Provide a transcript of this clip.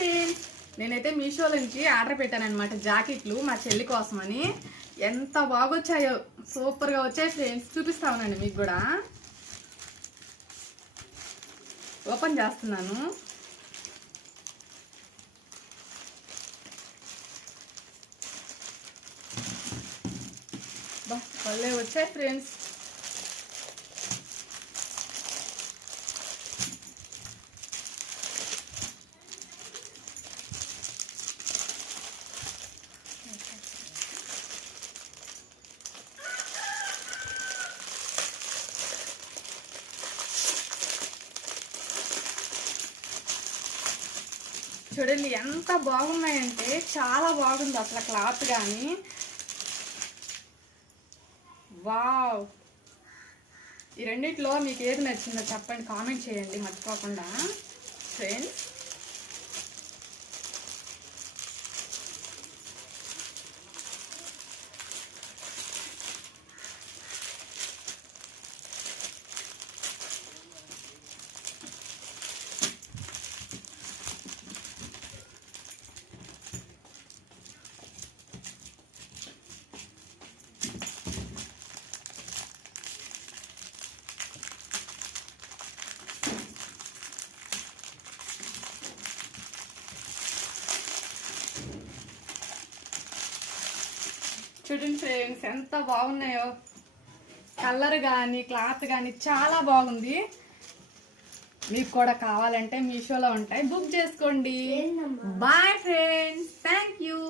Friends, నేనైతే మీషోలో నుంచి ఆర్డర్ పెట్టాను అనమాట జాకెట్లు మా చెల్లి కోసమని. ఎంత బాగొచ్చాయో, సూపర్గా వచ్చాయి ఫ్రెండ్స్. చూపిస్తా ఉన్నాను మీకు కూడా. ఓపెన్ చేస్తున్నాను. భలే వచ్చాయి ఫ్రెండ్స్. చూడండి ఎంత బాగున్నాయంటే చాలా బాగుంది అసలు క్లాత్ కానీ. వావ్, ఈ రెండిట్లో మీకు ఏది నచ్చిందో చెప్పండి, కామెంట్ చేయండి మర్చిపోకుండా ఫ్రెండ్స్. చూడండి ఫ్రెండ్స్ ఎంత బాగున్నాయో. కలర్ కానీ క్లాత్ కానీ చాలా బాగుంది. మీకు కూడా కావాలంటే మీషోలో ఉంటాయి, బుక్ చేసుకోండి. Bye friends, thank you.